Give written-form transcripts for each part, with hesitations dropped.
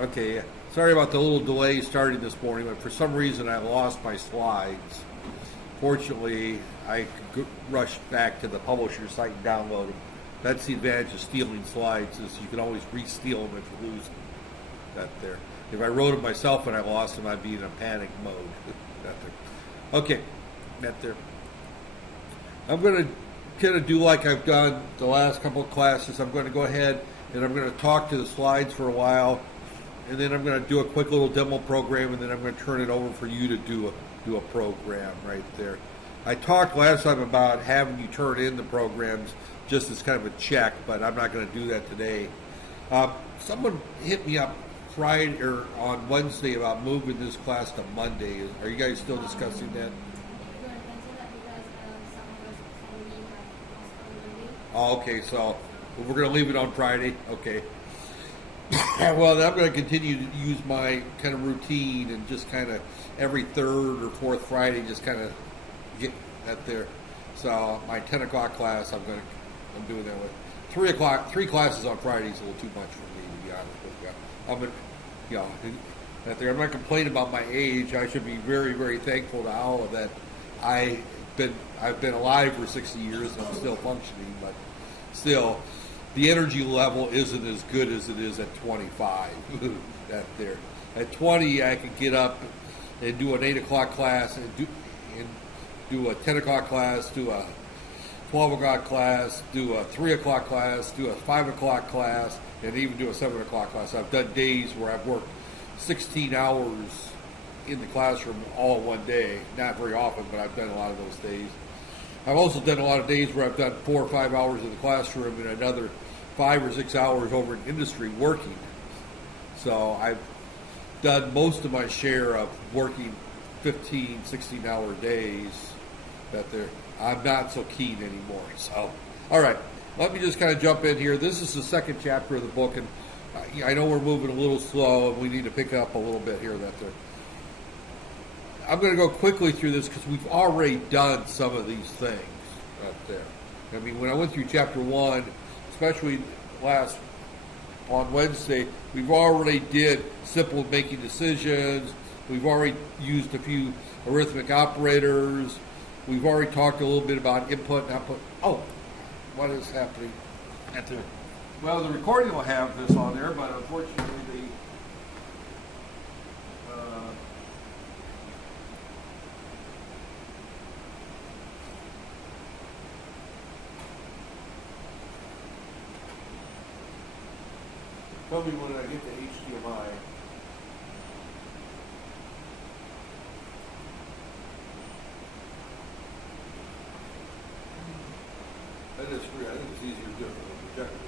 Okay, sorry about the little delay starting this morning, but for some reason I lost my slides. Fortunately, I could rush back to the publisher site and download them. That's the advantage of stealing slides, is you can always re-steal them if you lose them. If I wrote them myself and I lost them, I'd be in a panic mode. Okay, I'm going to kind of do like I've done the last couple of classes. I'm going to go ahead and I'm going to talk to the slides for a while, and then I'm going to do a quick little demo program, and then I'm going to turn it over for you to do a program right there. I talked last time about having you turn in the programs just as kind of a check, but I'm not going to do that today. Someone hit me up Friday or on Wednesday about moving this class to Monday. Are you guys still discussing that? Oh, okay, so we're going to leave it on Friday. Okay. Well, then I'm going to continue to use my kind of routine and just kind of every third or fourth Friday just kind of get that there. So my 10 o'clock class, I'm doing that with 3 o'clock. 3 classes on Friday is a little too much for me, to be honest with you. I'm not complaining about my age. I should be very, very thankful to Allah that I've been alive for 60 years and I'm still functioning, but still, the energy level isn't as good as it is at 25. At 20, I could get up and do an 8 o'clock class and do a 10 o'clock class, do a 12 o'clock class, do a 3 o'clock class, do a 5 o'clock class, and even do a 7 o'clock class. I've done days where I've worked 16 hours in the classroom all in one day. Not very often, but I've done a lot of those days. I've also done a lot of days where I've done 4 or 5 hours in the classroom and another 5 or 6 hours over in industry working. So I've done most of my share of working 15, 16-hour days I'm not so keen anymore. So, all right, let me just kind of jump in here. This is the second chapter of the book, and I know we're moving a little slow, and we need to pick up a little bit here. I'm going to go quickly through this because we've already done some of these things right there. I mean, when I went through chapter 1, especially on Wednesday, we've already did simple making decisions. We've already used a few arithmetic operators. We've already talked a little bit about input and output. Oh, what is happening at there? Well, the recording will have this on there, but unfortunately tell me when I get to HDMI. That is free. I think it's easier to do it from the projector.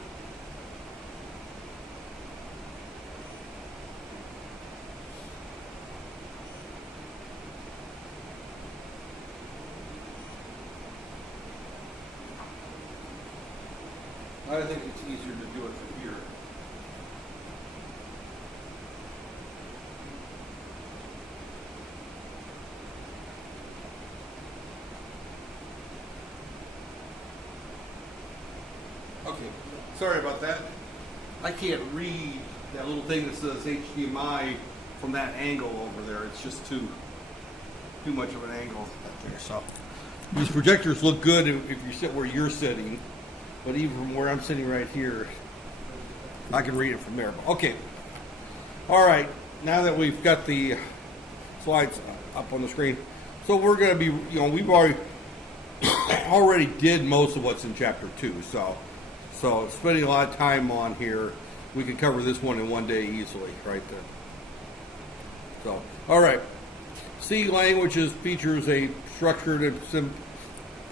I think it's easier to do it from here. Okay, sorry about that. I can't read that little thing that says HDMI from that angle over there. It's just too much of an angle up there. So these projectors look good if you sit where you're sitting, but even from where I'm sitting right here, I can read it from there. Okay, all right. Now that we've got the slides up on the screen, so we're going to be, we've already did most of what's in chapter 2. So spending a lot of time on here, we can cover this one in one day easily, right there. So, all right. C languages features a structured and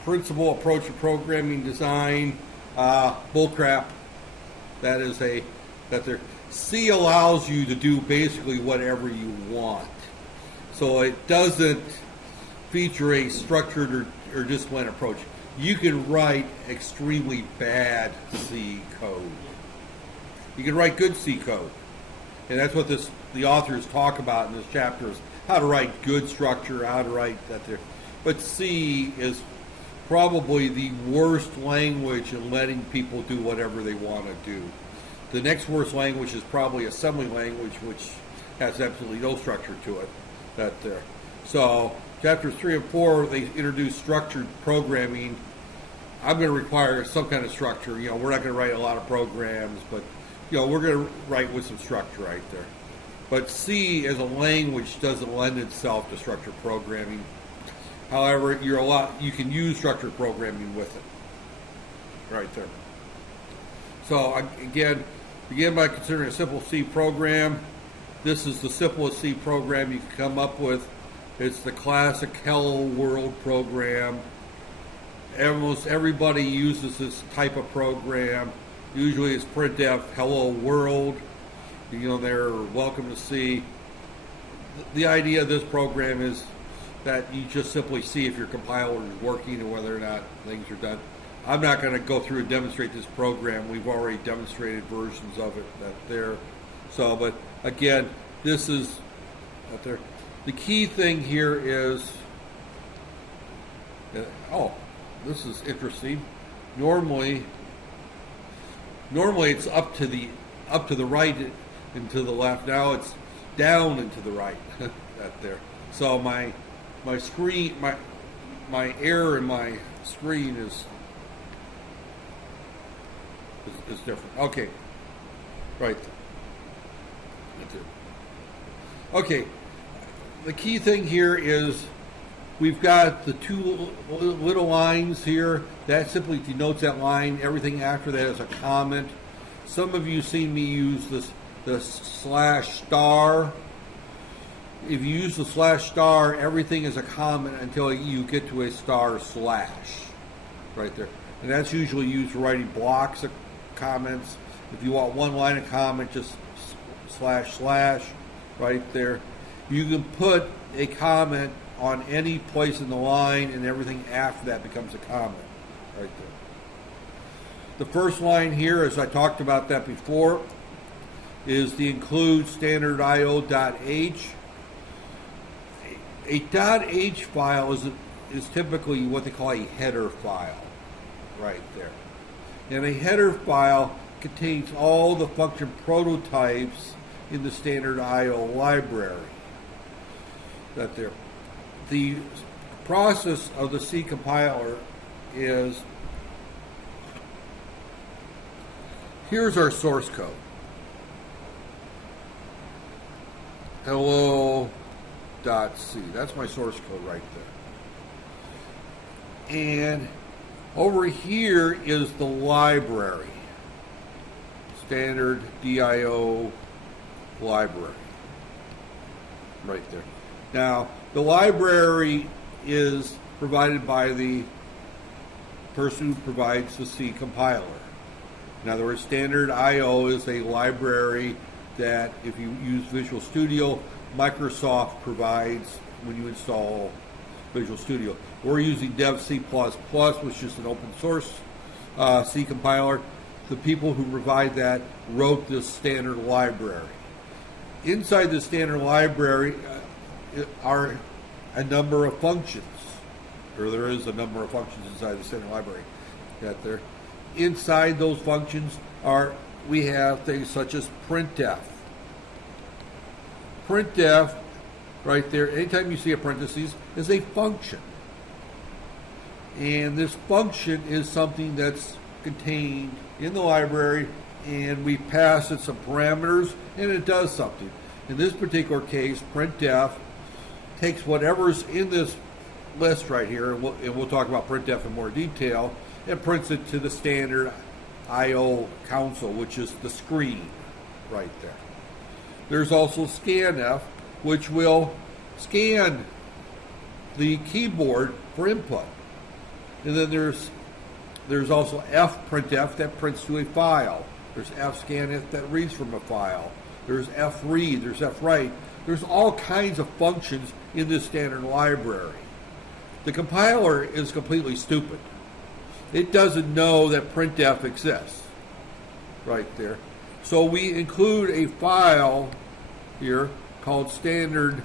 principle approach to programming design. Bullcrap. C allows you to do basically whatever you want. So it doesn't feature a structured or disciplined approach. You can write extremely bad C code. You can write good C code. And that's what the authors talk about in this chapter, is how to write good structure, how to write that there. But C is probably the worst language in letting people do whatever they want to do. The next worst language is probably assembly language, which has absolutely no structure to it. So chapters 3 and 4, they introduce structured programming. I'm going to require some kind of structure. We're not going to write a lot of programs, but we're going to write with some structure right there. But C as a language doesn't lend itself to structured programming. However, you can use structured programming with it right there. So again, begin by considering a simple C program. This is the simplest C program you can come up with. It's the classic Hello World program. Almost everybody uses this type of program. Usually it's printf Hello World. They're welcome to C. The idea of this program is that you just simply see if your compiler is working and whether or not things are done. I'm not going to go through and demonstrate this program. We've already demonstrated versions of it there. So, but again, this is up there. The key thing here is, this is interesting. Normally it's up to the right and to the left. Now it's down and to the right. That there. So my screen, my error in my screen is different. Okay, right. Okay, the key thing here is we've got the two little lines here. That simply denotes that line. Everything after that is a comment. Some of you seen me use the slash star. If you use the slash star, everything is a comment until you get to a star slash right there. And that's usually used for writing blocks of comments. If you want one line of comment, just slash slash right there. You can put a comment on any place in the line, and everything after that becomes a comment right there. The first line here, as I talked about that before, is the include standard io.h. A .h file is typically what they call a header file right there. And a header file contains all the function prototypes in the standard IO library. That there. The process of the C compiler is, here's our source code. Hello.c. That's my source code right there. And over here is the library. Standard DIO library. Right there. Now, the library is provided by the person who provides the C compiler. In other words, standard IO is a library that if you use Visual Studio, Microsoft provides when you install Visual Studio. We're using Dev C++, which is an open source C compiler. The people who provide that wrote this standard library. Inside the standard library are a number of functions, or there is a number of functions inside the standard library. Got there. Inside those functions we have things such as printf. Printf, right there, anytime you see a parentheses, is a function. And this function is something that's contained in the library, and we pass it some parameters, and it does something. In this particular case, printf takes whatever's in this list right here, and we'll talk about printf in more detail, and prints it to the standard IO console, which is the screen right there. There's also scanf, which will scan the keyboard for input. And then there's also fprintf that prints to a file. There's fscanf that reads from a file. There's fread, there's fwrite. There's all kinds of functions in this standard library. The compiler is completely stupid. It doesn't know that printf exists right there. So we include a file here called standard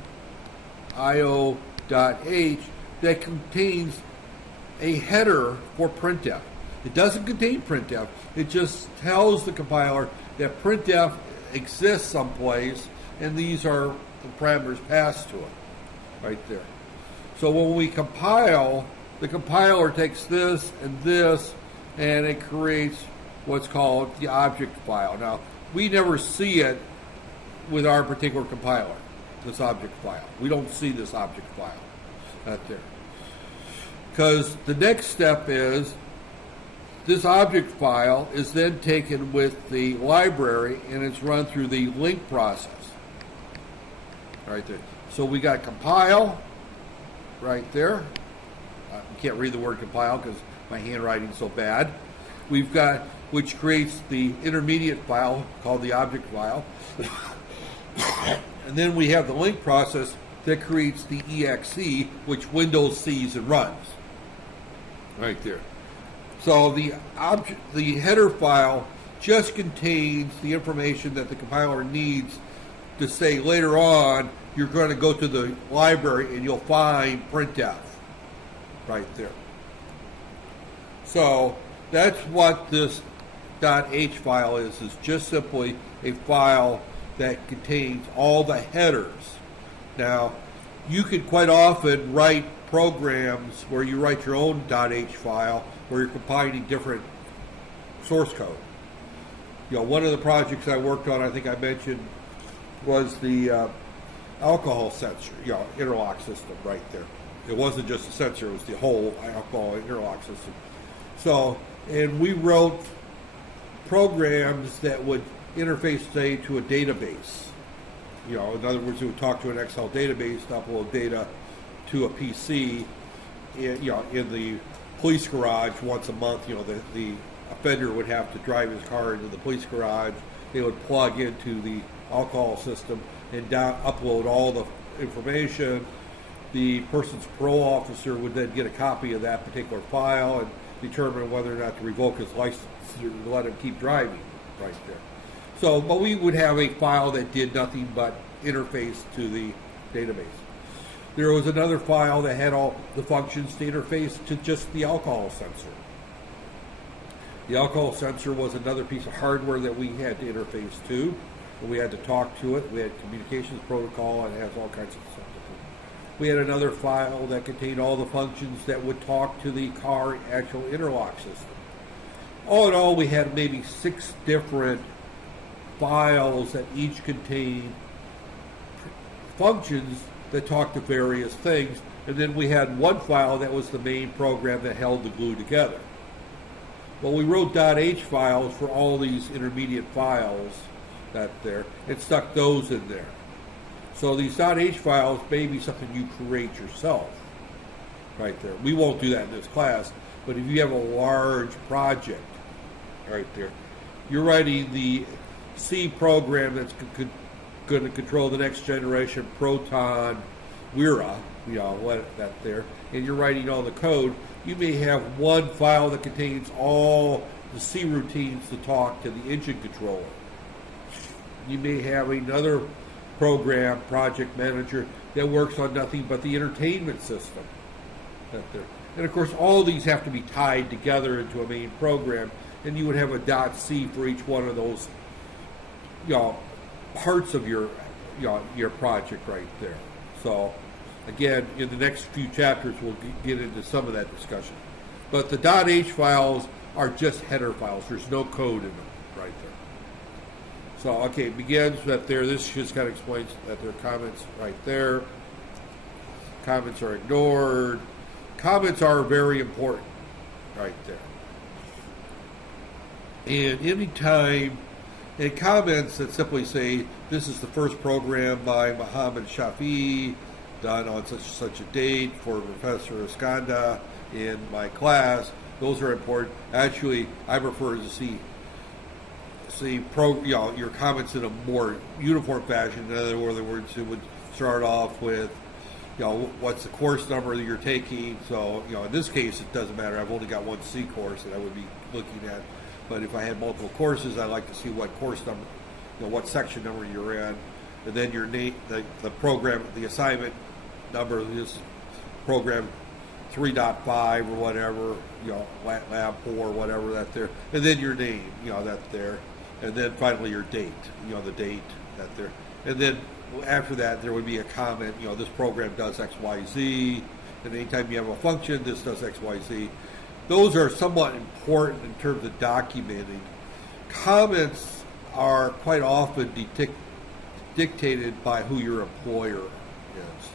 io.h that contains a header for printf. It doesn't contain printf. It just tells the compiler that printf exists someplace, and these are the parameters passed to it, right there. So when we compile, the compiler takes this, and it creates what's called the object file. Now, we never see it with our particular compiler, this object file. We don't see this object file out there. Because the next step is this object file is then taken with the library and it's run through the link process. Right there. So we got compile right there. You can't read the word compile because my handwriting's so bad. We've got, which creates the intermediate file called the object file. And then we have the link process that creates the exe, which Windows sees and runs. Right there. So the header file just contains the information that the compiler needs to say later on you're going to go to the library and you'll find printf right there. So that's what this .h file is just simply a file that contains all the headers. Now, you could quite often write programs where you write your own .h file where you're compiling different source code. You know, one of the projects I worked on, I think I mentioned, was the alcohol sensor, interlock system right there. It wasn't just a sensor, it was the whole alcohol interlock system. So, and we wrote programs that would interface, say, to a database. In other words, it would talk to an Excel database to upload data to a PC. In the police garage once a month, the offender would have to drive his car into the police garage. They would plug into the alcohol system and upload all the information. The person's parole officer would then get a copy of that particular file and determine whether or not to revoke his license or let him keep driving right there. So, but we would have a file that did nothing but interface to the database. There was another file that had all the functions to interface to just the alcohol sensor. The alcohol sensor was another piece of hardware that we had to interface to. We had to talk to it. We had communications protocol, and it has all kinds of stuff. We had another file that contained all the functions that would talk to the car actual interlock system. All in all, we had maybe 6 different files that each contained functions that talked to various things, and then we had one file that was the main program that held the glue together. Well, we wrote .h files for all these intermediate files that there, and stuck those in there. So these .h files may be something you create yourself, right there. We won't do that in this class, but if you have a large project, right there, you're writing the C program that's going to control the next generation Proton Wira, that there, and you're writing all the code, you may have one file that contains all the C routines to talk to the engine controller. You may have another program, project manager, that works on nothing but the entertainment system. And of course, all these have to be tied together into a main program, and you would have a .c for each one of those parts of your project right there. So again, in the next few chapters we'll get into some of that discussion. But the .h files are just header files. There's no code in them right there. So okay, it begins that there. This just kind of explains that there are comments right there. Comments are ignored. Comments are very important right there. And anytime, and comments that simply say, this is the first program by Muhammad Shafi, done on such a date for Professor Iskanda in my class, those are important. Actually, I prefer to see your comments in a more uniform fashion. In other words, it would start off with, what's the course number that you're taking. So, in this case, it doesn't matter. I've only got one C course that I would be looking at. But if I had multiple courses, I'd like to see what course number, what section number you're in, and then your name, the program, the assignment number. This program 3.5 or whatever, lab 4, whatever that there, and then your name, that there, and then finally your date, the date that there, and then after that there would be a comment, this program does X, Y, Z, and anytime you have a function, this does X, Y, Z. Those are somewhat important in terms of documenting. Comments are quite often dictated by who your employer is.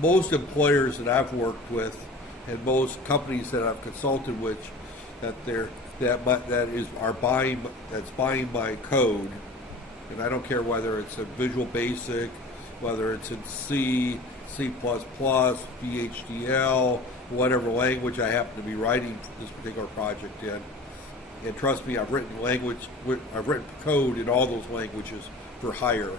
Most employers that I've worked with, and most companies that I've consulted with, that's buying my code, and I don't care whether it's in Visual Basic, whether it's in C, C++, VHDL, whatever language I happen to be writing this particular project in. And trust me, I've written code in all those languages for hire.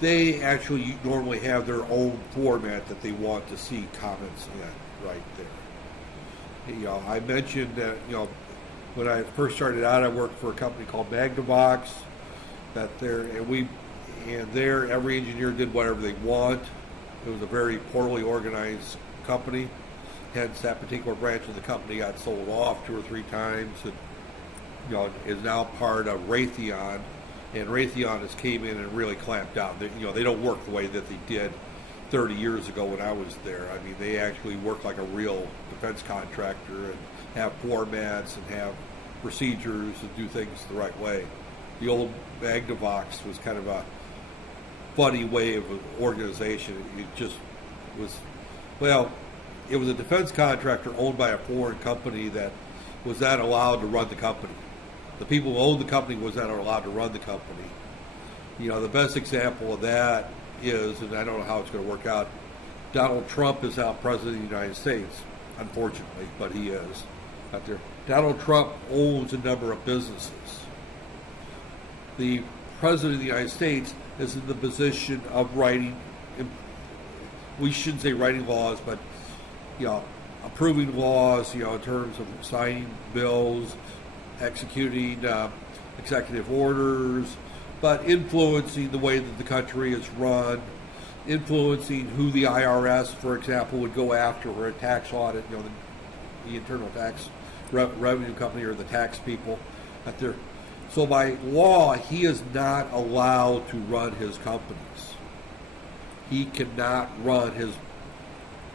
They actually normally have their own format that they want to see comments in right there. I mentioned that when I first started out, I worked for a company called Magnavox. Every engineer did whatever they want. It was a very poorly organized company. Hence, that particular branch of the company got sold off 2 or 3 times, and is now part of Raytheon. And Raytheon has came in and really clamped down. They don't work the way that they did 30 years ago when I was there. I mean, they actually work like a real defense contractor and have formats and have procedures and do things the right way. The old Magnavox was kind of a funny way of an organization. It just was, it was a defense contractor owned by a foreign company that was not allowed to run the company. The people who owned the company was not allowed to run the company. The best example of that is, and I don't know how it's going to work out, Donald Trump is now president of the United States, unfortunately, but he is out there. Donald Trump owns a number of businesses. The president of the United States is in the position of writing, we shouldn't say writing laws, but approving laws, in terms of signing bills, executing executive orders, but influencing the way that the country is run, influencing who the IRS, for example, would go after for a tax audit, the internal tax revenue company or the tax people. So by law, he is not allowed to run his companies. He cannot run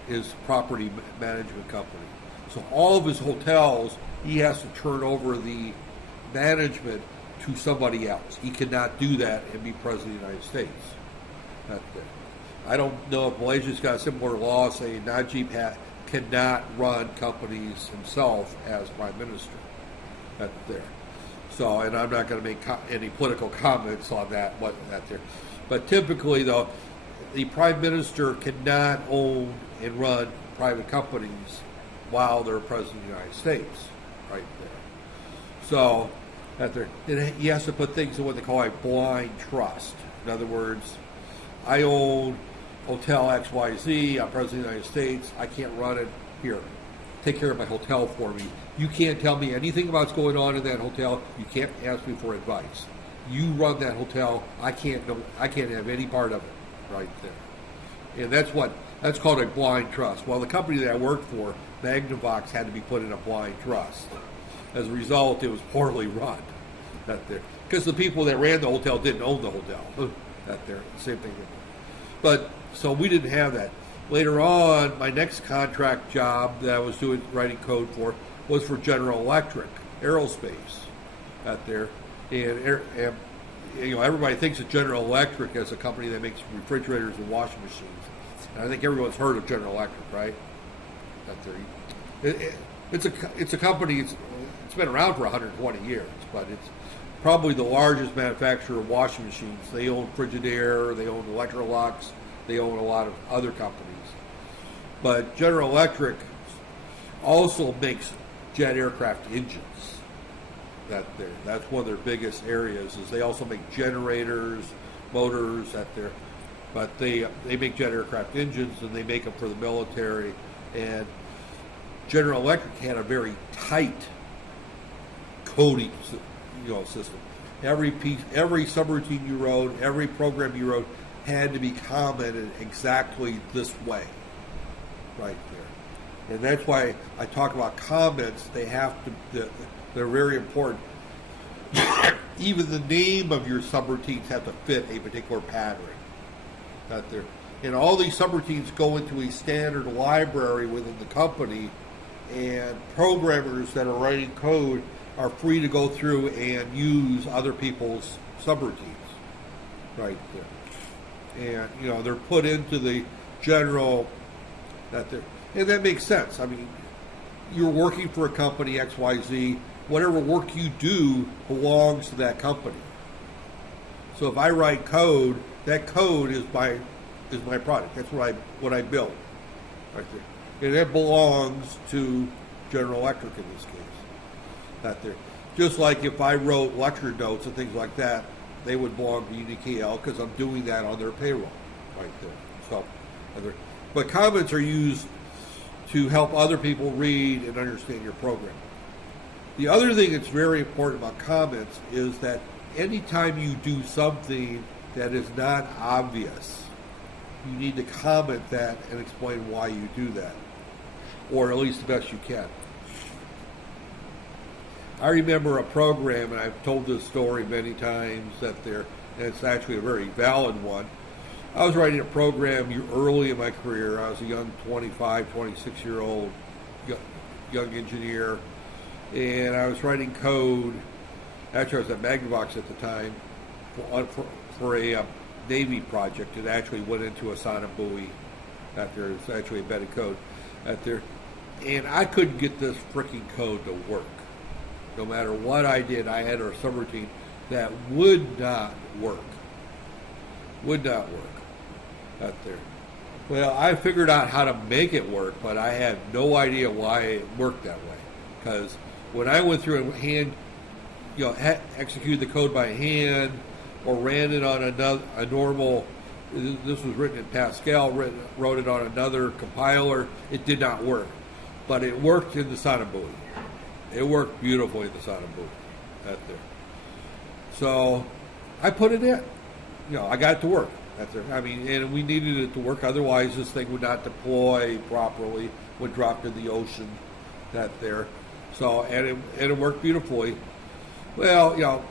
his property management company. So all of his hotels, he has to turn over the management to somebody else. He cannot do that and be president of the United States. I don't know if Malaysia's got a similar law saying Najib cannot run companies himself as prime minister. So, and I'm not going to make any political comments on that. But typically, though, the prime minister cannot own and run private companies while they're president of the United States, right there. So, he has to put things in what they call a blind trust. In other words, I own Hotel XYZ, I'm president of the United States, I can't run it. Here, take care of my hotel for me. You can't tell me anything about what's going on in that hotel. You can't ask me for advice. You run that hotel. I can't have any part of it, right there. And that's called a blind trust. Well, the company that I worked for, Magnavox, had to be put in a blind trust. As a result, it was poorly run. Because the people that ran the hotel didn't own the hotel. Same thing. But so we didn't have that. Later on, my next contract job that I was writing code for was for General Electric, aerospace, out there. And everybody thinks of General Electric as a company that makes refrigerators and washing machines. And I think everyone's heard of General Electric, right? It's a company. It's been around for 120 years, but it's probably the largest manufacturer of washing machines. They own Frigidaire, they own Electrolux, they own a lot of other companies. But General Electric also makes jet aircraft engines. That's one of their biggest areas. Is they also make generators, motors. But they make jet aircraft engines, and they make them for the military. And General Electric had a very tight coding system. Every subroutine you wrote, every program you wrote had to be commented exactly this way, right there. And that's why I talk about comments. They have to, they're very important. Even the name of your subroutines have to fit a particular pattern. Out there. And all these subroutines go into a standard library within the company, and programmers that are writing code are free to go through and use other people's subroutines right there. And they're put into the general and that makes sense. I mean, you're working for a company XYZ. Whatever work you do belongs to that company. So if I write code, that code is my product. That's what I build right there. And it belongs to General Electric in this case. Not there. Just like if I wrote lecture notes and things like that, they would belong to UniKL because I'm doing that on their payroll right there. So, but comments are used to help other people read and understand your program. The other thing that's very important about comments is that anytime you do something that is not obvious, you need to comment that and explain why you do that, or at least the best you can. I remember a program, and I've told this story many times, and it's actually a very valid one. I was writing a program early in my career. I was a young 25, 26-year-old young engineer, and I was writing code. Actually, I was at Magnavox at the time for a Navy project. It actually went into a sonnet buoy. It's actually embedded code out there. And I couldn't get this freaking code to work. No matter what I did, I had a subroutine that would not work. Would not work out there. Well, I figured out how to make it work, but I had no idea why it worked that way. Because when I went through and executed the code by hand, or ran it on a normal, this was written in Pascal, wrote it on another compiler, it did not work. But it worked in the sonnet buoy. It worked beautifully in the sonnet buoy out there. So I put it in. I got it to work. I mean, and we needed it to work. Otherwise, this thing would not deploy properly, would drop to the ocean. So, and it worked beautifully. Well,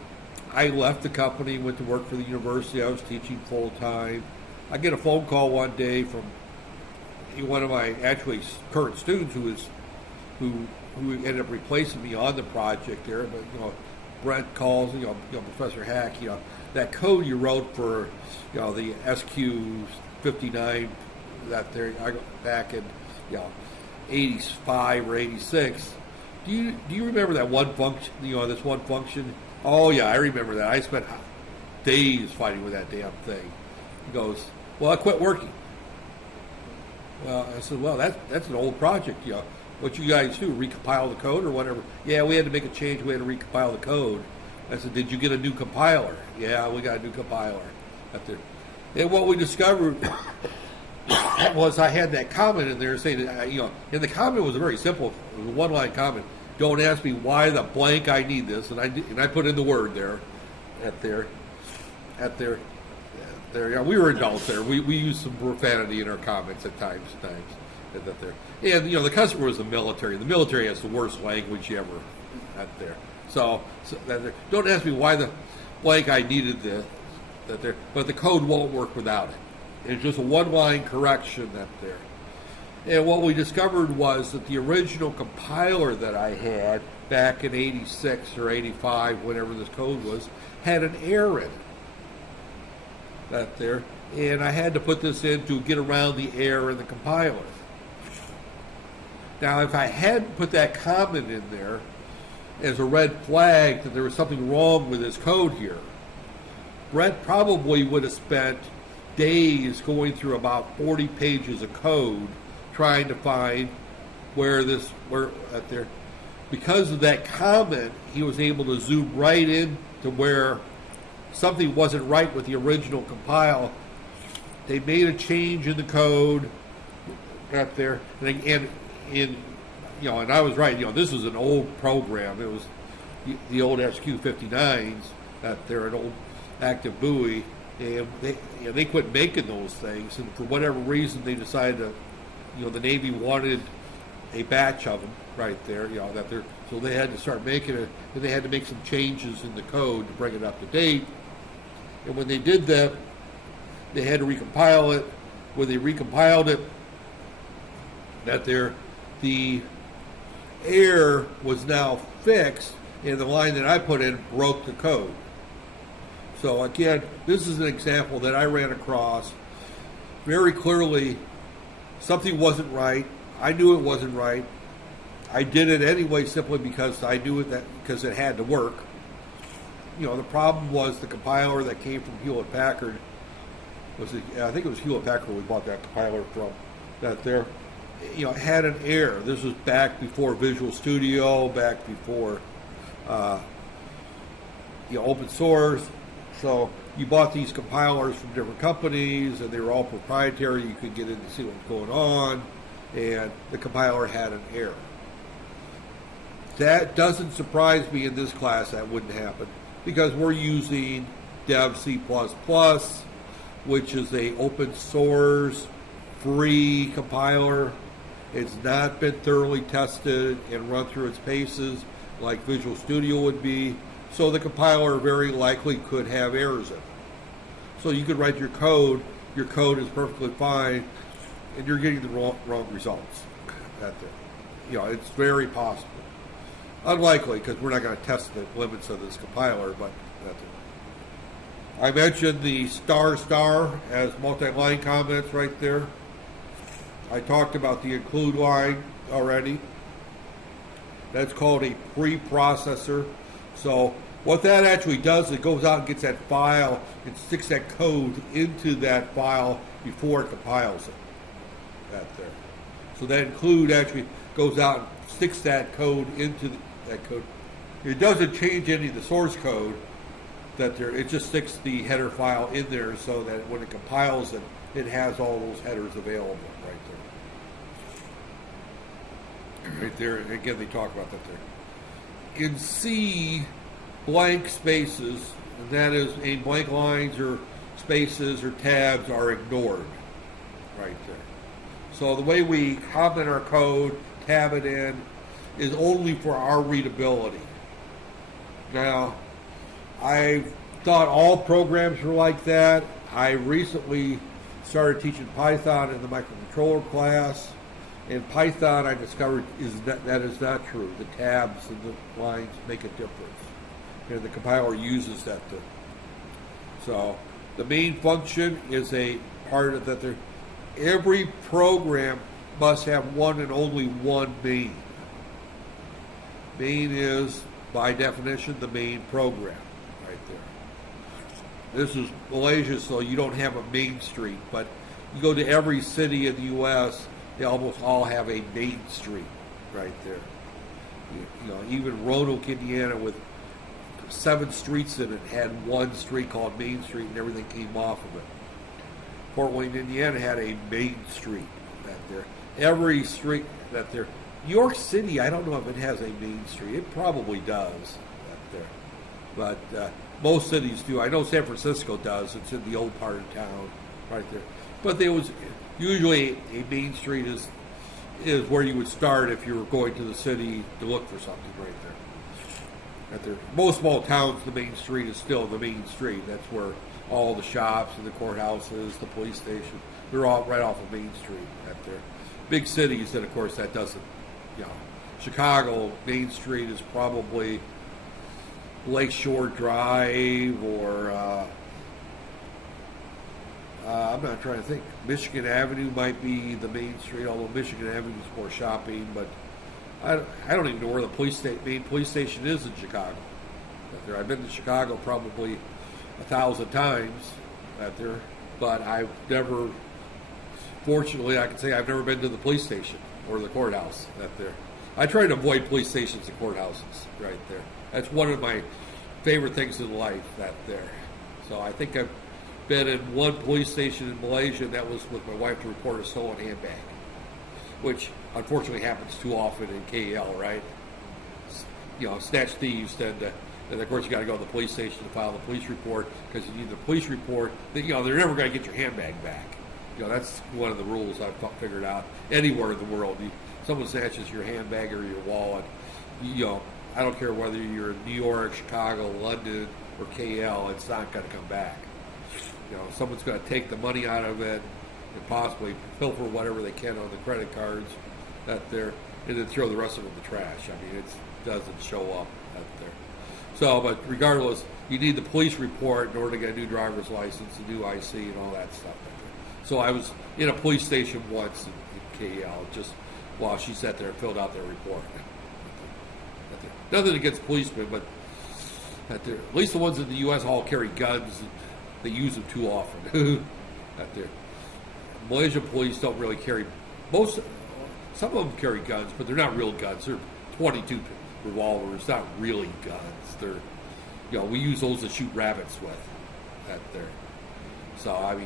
I left the company, went to work for the university. I was teaching full time. I get a phone call one day from one of my actually current students who ended up replacing me on the project there. But Brent calls, Professor Hack, that code you wrote for, the SQ59 I go back in, 85 or 86. Do you remember that one function? This one function. Oh yeah, I remember that. I spent days fighting with that damn thing. He goes, well, it quit working. Well, I said, well, that's an old project. What you guys do, recompile the code or whatever? Yeah, we had to make a change. We had to recompile the code. I said, did you get a new compiler? Yeah, we got a new compiler out there. And what we discovered was I had that comment in there saying, and the comment was very simple. It was a one-line comment. Don't ask me why the blank I need this, and I put in the word there, We were adults there. We used some profanity in our comments at times. And the customer was the military. The military has the worst language ever out there. So don't ask me why the blank I needed this. But the code won't work without it. It's just a one-line correction there. And what we discovered was that the original compiler that I had back in 86 or 85, whenever this code was, had an error in it. And I had to put this in to get around the error in the compiler. Now, if I hadn't put that comment in there as a red flag that there was something wrong with this code here, Brett probably would have spent days going through about 40 pages of code trying to find where because of that comment, he was able to zoom right in to where something wasn't right with the original compile. They made a change in the code out there, and I was right. This was an old program. It was the old SQ59s out there, an old active buoy, and they quit making those things, and for whatever reason they decided to, the Navy wanted a batch of them right there, so they had to start making it, and they had to make some changes in the code to bring it up to date. And when they did that, they had to recompile it. When they recompiled it, the error was now fixed, and the line that I put in broke the code. So again, this is an example that I ran across very clearly. Something wasn't right. I knew it wasn't right. I did it anyway simply because I knew because it had to work. The problem was the compiler that came from Hewlett-Packard. I think it was Hewlett-Packard we bought that compiler from. It had an error. This was back before Visual Studio, back before open source. So you bought these compilers from different companies, and they were all proprietary. You could get in to see what was going on, and the compiler had an error. That doesn't surprise me in this class. That wouldn't happen because we're using Dev C++, which is a open source, free compiler. It's not been thoroughly tested and run through its paces like Visual Studio would be. So the compiler very likely could have errors in it. So you could write your code is perfectly fine, and you're getting the wrong results. It's very possible. Unlikely, because we're not going to test the limits of this compiler, but that's it. I mentioned the star as multi-line comments right there. I talked about the include line already. That's called a preprocessor. So what that actually does, it goes out and gets that file and sticks that code into that file before it compiles it. So that include actually goes out and sticks that code into that code. It doesn't change any of the source code. It just sticks the header file in there so that when it compiles it, it has all those headers available right there. Again, they talk about that there. In C, blank spaces, and that is any blank lines or spaces or tabs are ignored right there. So the way we comment our code, tab it in, is only for our readability. Now, I thought all programs were like that. I recently started teaching Python in the microcontroller class. In Python, I discovered that is not true. The tabs and the lines make a difference. And the compiler uses that too. So the main function is a part of that. Every program must have one and only one main. Main is, by definition, the main program right there. This is Malaysia, so you don't have a main street, but you go to every city in the U.S., they almost all have a main street right there. Even Roanoke, Indiana, with 7 streets in it, had one street called Main Street, and everything came off of it. Fort Wayne, Indiana, had a main street right there. Every street that there. New York City, I don't know if it has a main street. It probably does right there, but most cities do. I know San Francisco does. It's in the old part of town right there. But there was usually a main street is where you would start if you were going to the city to look for something right there. Most small towns, the main street is still the main street. That's where all the shops and the courthouses, the police station, they're all right off of Main Street right there. Big cities, then of course that doesn't, Chicago, Main Street is probably Lakeshore Drive or I'm not trying to think. Michigan Avenue might be the main street, although Michigan Avenue is more shopping. But I don't even know where the main police station is in Chicago. I've been to Chicago probably 1,000 times out there, but I've never. Fortunately, I can say I've never been to the police station or the courthouse out there. I try to avoid police stations and courthouses right there. That's one of my favorite things in life out there. So I think I've been in one police station in Malaysia, and that was with my wife to report a stolen handbag, which unfortunately happens too often in KL, right? Snatch thieves tend to And of course, you got to go to the police station to file the police report because you need the police report. They're never going to get your handbag back. That's one of the rules I've figured out anywhere in the world. Someone snatches your handbag or your wallet, I don't care whether you're in New York, Chicago, London, or KL, it's not going to come back. Someone's going to take the money out of it and possibly pilfer whatever they can on the credit cards out there, and then throw the rest of it in the trash. It doesn't show up out there. So, but regardless, you need the police report in order to get a new driver's license, a new IC, and all that stuff. So I was in a police station once in KL, just while she sat there and filled out their report. Nothing against policemen, but at least the ones in the U.S. all carry guns. And they use them too often. Malaysian police don't really carry some of them carry guns, but they're not real guns. They're 22 revolvers, not really guns. They're, we use those to shoot rabbits with. So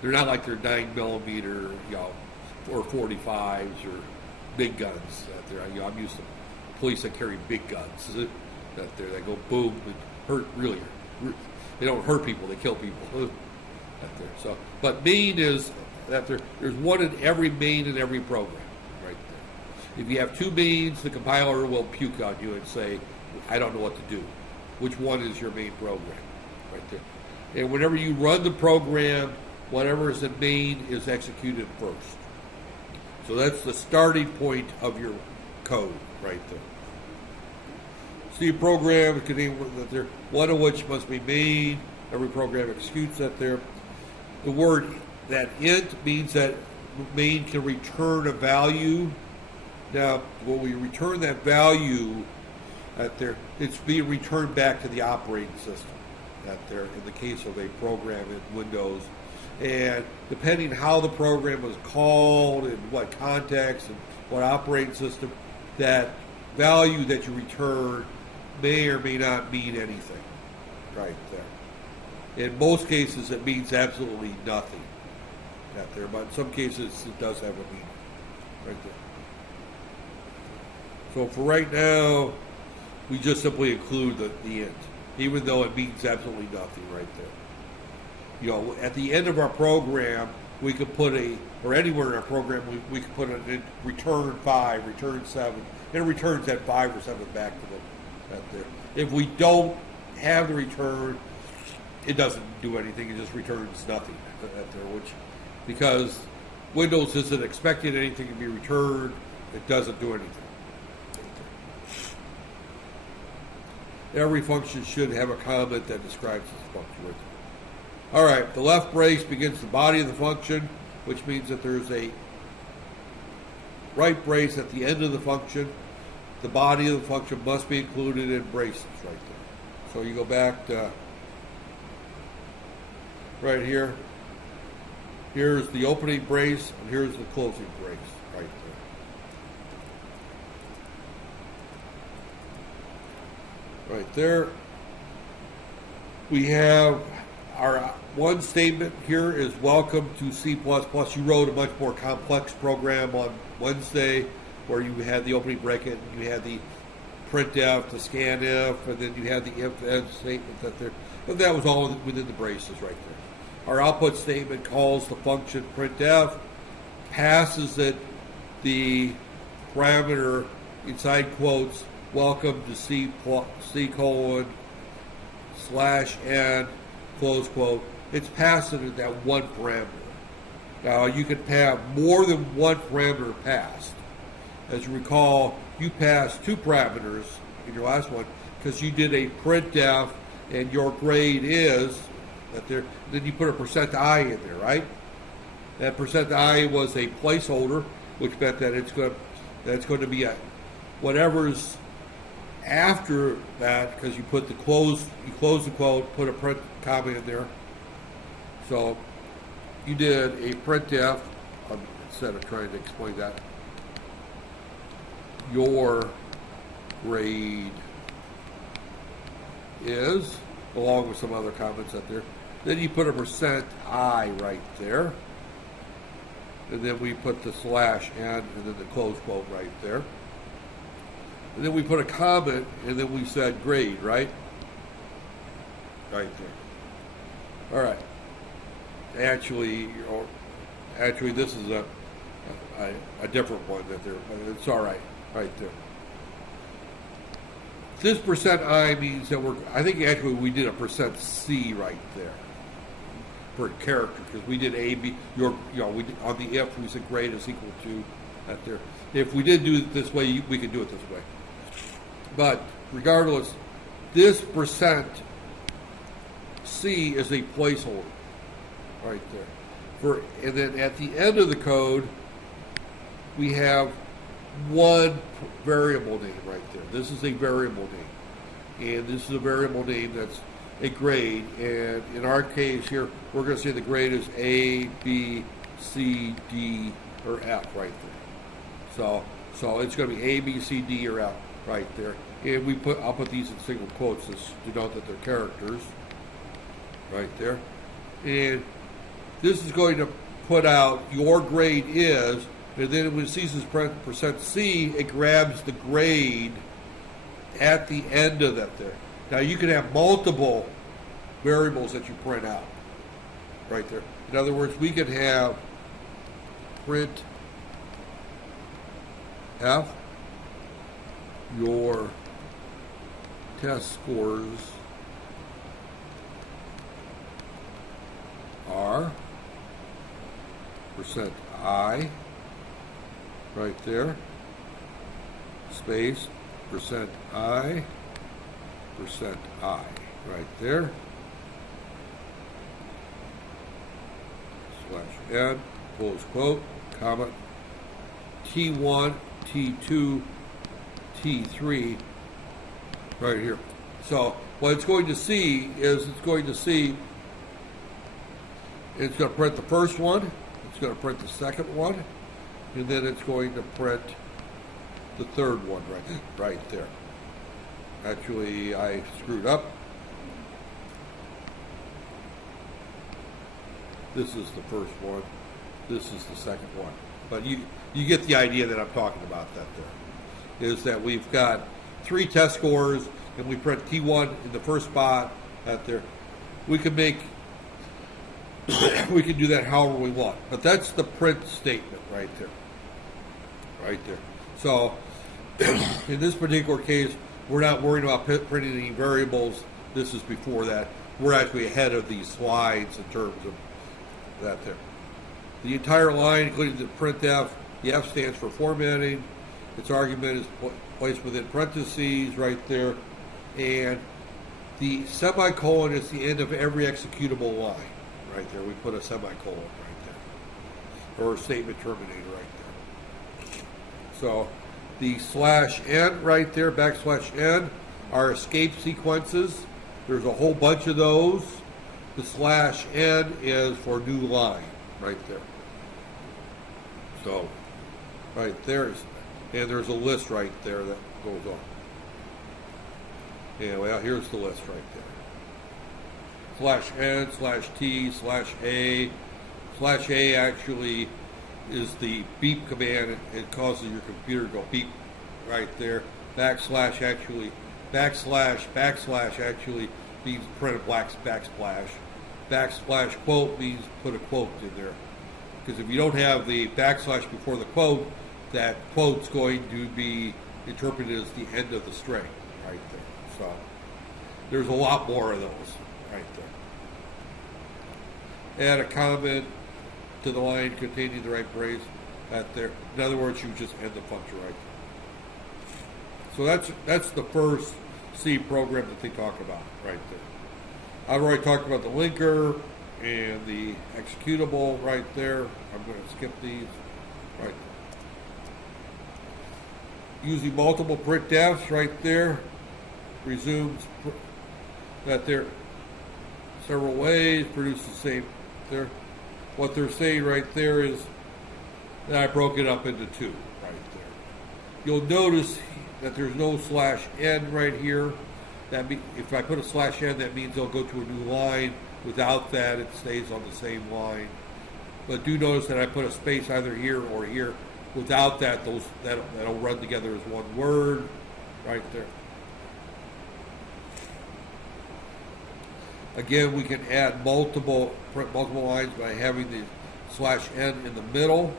they're not like their 9mm, or 45s or big guns. I'm used to police that carry big guns. They go boom and hurt. Really, they don't hurt people; they kill people. So, but main is there's one in every main in every program. If you have two mains, the compiler will puke on you and say, I don't know what to do. Which one is your main program? Right there. And whenever you run the program, whatever is in main is executed first. So that's the starting point of your code right there. C program contains one of which must be main. Every program executes that there. The word that int means that main can return a value. Now, when we return that value it's being returned back to the operating system in the case of a program in Windows. And depending how the program was called and what context and what operating system, that value that you return may or may not mean anything right there. In most cases, it means absolutely nothing but in some cases, it does have a meaning right there. So for right now, we just simply include the int, even though it means absolutely nothing right there. At the end of our program, we could put or anywhere in our program, we could put in return 5, return 7, and it returns that 5 or 7 back to them right there. If we don't have the return, it doesn't do anything, it just returns nothing right there, because Windows isn't expecting anything to be returned, it doesn't do anything. Every function should have a comment that describes its function. All right, the left brace begins the body of the function, which means that there's a right brace at the end of the function. The body of the function must be included in braces right there. So you go back to right here. Here's the opening brace, and here's the closing brace right there. Right there, we have our one statement here is welcome to C++. You wrote a much more complex program on Wednesday where you had the opening bracket, and you had the printf, the scanf, and then you had the if-then statement but that was all within the braces right there. Our output statement calls the function printf, passes it the parameter inside quotes, welcome to C colon /n close quote. It's passing it that one parameter. Now you can have more than one parameter passed. As you recall, you passed 2 parameters in your last one because you did a printf and your grade is that there. Then you put a %i in there, right? That %i was a placeholder, which meant that it's going to be a whatever's after that, because you put you close the quote, put a print comment in there. So you did a printf, instead of trying to explain that, your grade is, along with some other comments up there. Then you put a %i right there. And then we put the /n and then the close quote right there. And then we put a comment, and then we said grade, right? right there. All right. Actually, this is a different one that there. It's all right, right there. This %I means that I think actually we did a %C right there for character, because we did A, B, we did, on the if we said grade is equal to that there. If we did do it this way, we could do it this way. But regardless, this %C is a placeholder right there. And then at the end of the code, we have one variable name right there. This is a variable name, and this is a variable name that's a grade. And in our case here, we're going to say the grade is A, B, C, D, or F right there. So it's going to be A, B, C, D, or F right there. And I'll put these in single quotes to denote that they're characters right there. And this is going to put out your grade is. And then when it sees this %C, it grabs the grade at the end of that there. Now you can have multiple variables that you print out right there. In other words, we could have print F, your test scores are %I right there, space, %I, %I, right there, /n, close quote, comma, T1, T2, T3, right here. So what it's going to see is it's going to print the first one, it's going to print the second one, and then it's going to print the third one right there. Actually, I screwed up. This is the first one. This is the second one. But you get the idea that I'm talking about that there. Is that we've got 3 test scores, and we print T1 in the first spot out there. We can do that however we want. But that's the print statement right there. Right there. So in this particular case, we're not worried about printing any variables. This is before that. We're actually ahead of these slides in terms of that there. The entire line, including the printf, the F stands for formatting. Its argument is placed within parentheses right there. And the semicolon is the end of every executable line right there. We put a semicolon right there. Or a statement terminator right there. So the /n right there, \n, are escape sequences. There's a whole bunch of those. The /n is for new line right there. So right there's a list right there that goes on. Yeah, well, here's the list right there. /n, /t, /a. /a actually is the beep command. It causes your computer to go beep right there. Backslash actually means print a backsplash. Backsplash quote means put a quote in there. Because if you don't have the backslash before the quote, that quote's going to be interpreted as the end of the string right there. So there's a lot more of those right there. Add a comment to the line containing the right phrase right there. In other words, you just end the function right there. So that's the first C program that they talk about right there. I've already talked about the linker and the executable right there. I'm going to skip these right there. Using multiple printfs right there. Resumes that there several ways, produce the same there. What they're saying right there is that I broke it up into 2 right there. You'll notice that there's no /n right here. If I put a /n, that means they'll go to a new line. Without that, it stays on the same line. But do notice that I put a space either here or here. Without that, that'll run together as one word right there. Again, we can add print multiple lines by having the /n in the middle.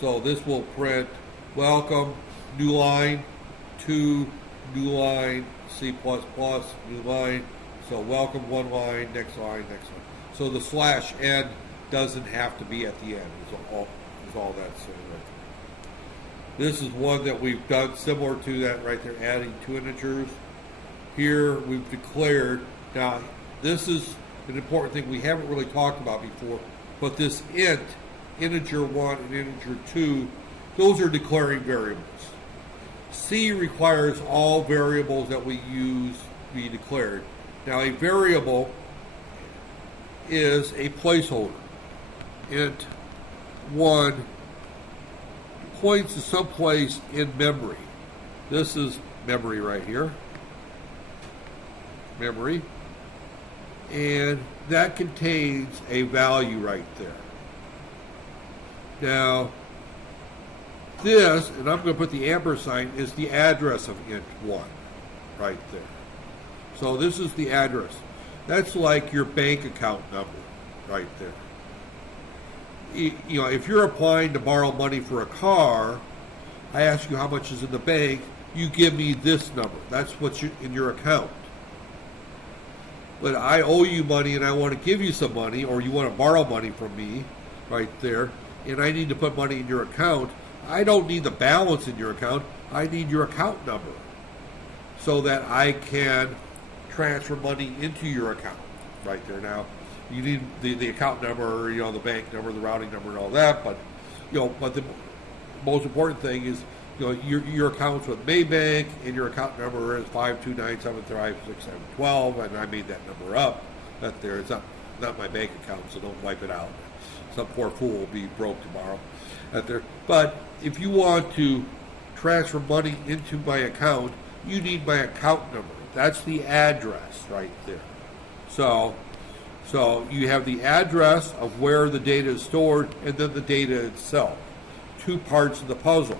So this will print welcome, new line, to new line, C++, new line. So welcome, one line, next line, next line. So the /n doesn't have to be at the end, is all that's saying right there. This is one that we've done similar to that right there, adding two integers. Here we've declared, now this is an important thing we haven't really talked about before, but this int, integer 1 and integer 2, those are declaring variables. C requires all variables that we use be declared. Now a variable is a placeholder. Int 1 points to some place in memory. This is memory right here. Memory. And that contains a value right there. Now, this, and I'm going to put the ampersand, is the address of int 1 right there. So this is the address. That's like your bank account number right there. You know, if you're applying to borrow money for a car, I ask you how much is in the bank, you give me this number. That's what's in your account. But I owe you money and I want to give you some money, or you want to borrow money from me right there, and I need to put money in your account. I don't need the balance in your account. I need your account number so that I can transfer money into your account right there. Now, you need the account number, you know, the bank number, the routing number, and all that. But, you know, but the most important thing is, you know, your account's with Maybank, and your account number is 529735612, and I made that number up. That there, it's not my bank account, so don't wipe it out. Some poor fool will be broke tomorrow. That there. But if you want to transfer money into my account, you need my account number. That's the address right there. So you have the address of where the data is stored, and then the data itself. Two parts of the puzzle.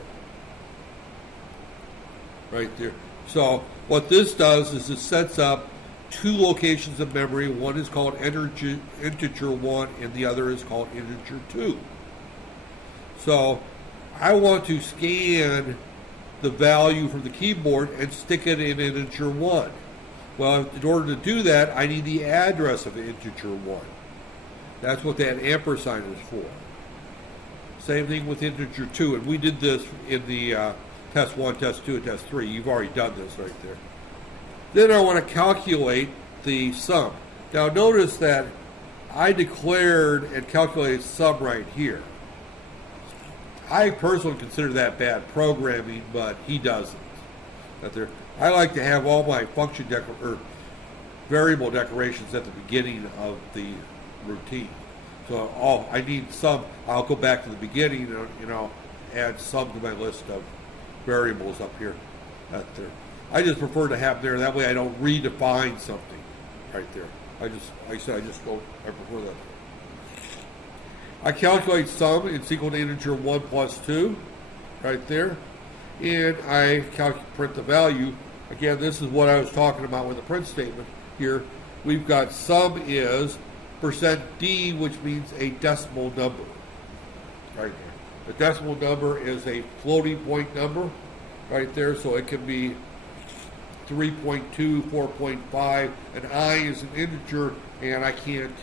Right there. So what this does is it sets up two locations of memory. One is called integer 1, and the other is called integer 2. So I want to scan the value from the keyboard and stick it in integer 1. Well, in order to do that, I need the address of integer 1. That's what that ampersand is for. Same thing with integer 2, and we did this in the test 1, test 2, and test 3. You've already done this right there. Then I want to calculate the sum. Now notice that I declared and calculated sum right here. I personally consider that bad programming, but he doesn't. I like to have all my function or variable declarations at the beginning of the routine. So I need sum. I'll go back to the beginning and, you know, add sum to my list of variables up here. I just prefer to have there. That way I don't redefine something right there. I prefer that. I calculate sum. It's equal to integer 1 plus 2 right there. And I print the value. Again, this is what I was talking about with the print statement here. We've got sum is %d, which means a decimal number right there. The decimal number is a floating point number right there, so it can be 3.2, 4.5, and I is an integer, and I can't,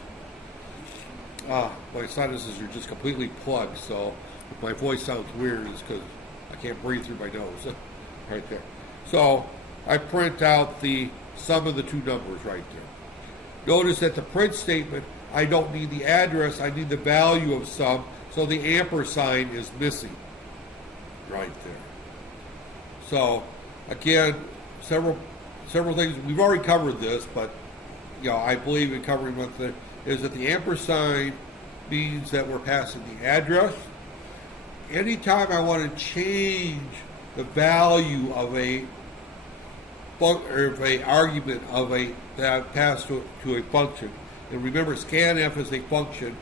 my sinuses are just completely plugged, so if my voice sounds weird, it's because I can't breathe through my nose right there. So I print out the sum of the two numbers right there. Notice that the print statement, I don't need the address, I need the value of sum, so the ampersand is missing right there. So again, several things. We've already covered this, but you know, I believe in covering one thing is that the ampersand means that we're passing the address. Anytime I want to change the value of a argument that I've passed to a function, and remember, scanf is a function,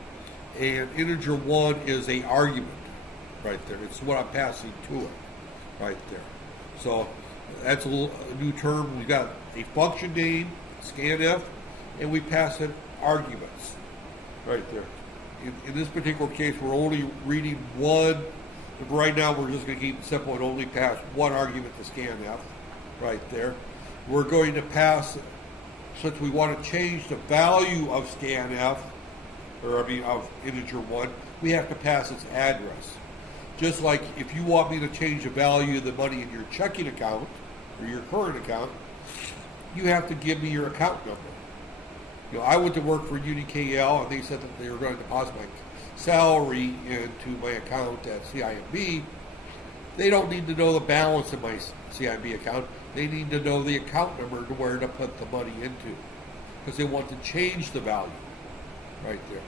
and integer 1 is a argument right there. It's what I'm passing to it right there. So that's a new term. We've got a function name, scanf, and we pass in arguments right there. In this particular case, we're only reading one. Right now, we're just going to keep it simple and only pass one argument to scanf right there. We're going to pass, since we want to change the value of scanf, of integer 1, we have to pass its address. Just like if you want me to change the value of the money in your checking account or your current account, you have to give me your account number. You know, I went to work for UniKL, and they said that they were going to deposit my salary into my account at CIMB. They don't need to know the balance in my CIMB account. They need to know the account number to where to put the money into, because they want to change the value right there.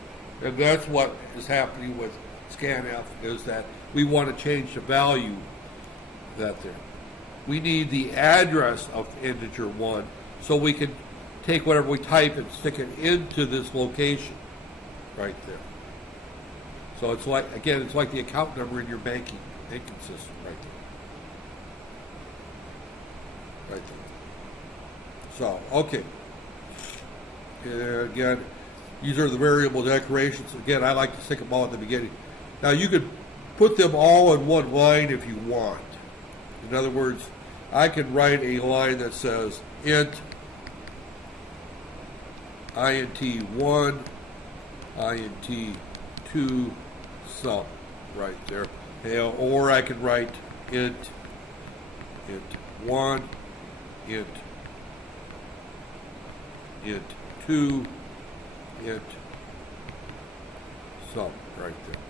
And that's what is happening with scanf, is that we want to change the value that there. We need the address of integer 1 so we can take whatever we type and stick it into this location right there. So it's like, again, it's like the account number in your banking system right there. Right there. So, okay. And again, these are the variable decorations. Again, I like to stick them all at the beginning. Now, you could put them all in one line if you want. In other words, I could write a line that says int 1, int 2, sum, right there. Or I could write int 1, int 2, int sum, right there.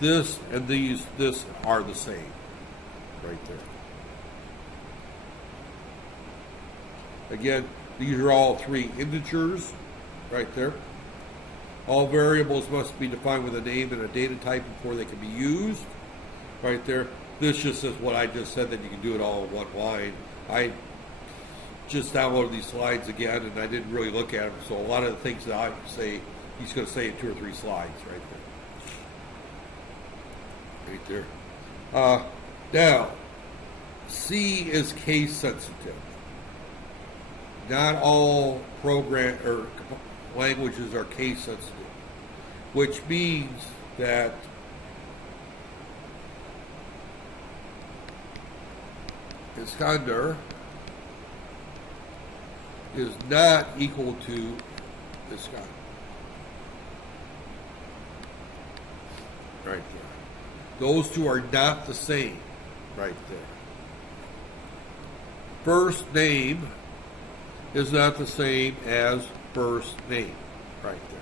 This and this are the same, right there. Again, these are all three integers, right there. All variables must be defined with a name and a data type before they can be used, right there. This just is what I just said, that you can do it all in one line. I just downloaded these slides again, and I didn't really look at them, so a lot of the things that I say, he's going to say in 2 or 3 slides, right there. Right there. Now, C is case sensitive. Not all program or languages are case sensitive, which means that Iskander is not equal to Iskander. Right there. Those two are not the same. Right there. First name is not the same as first name. Right there.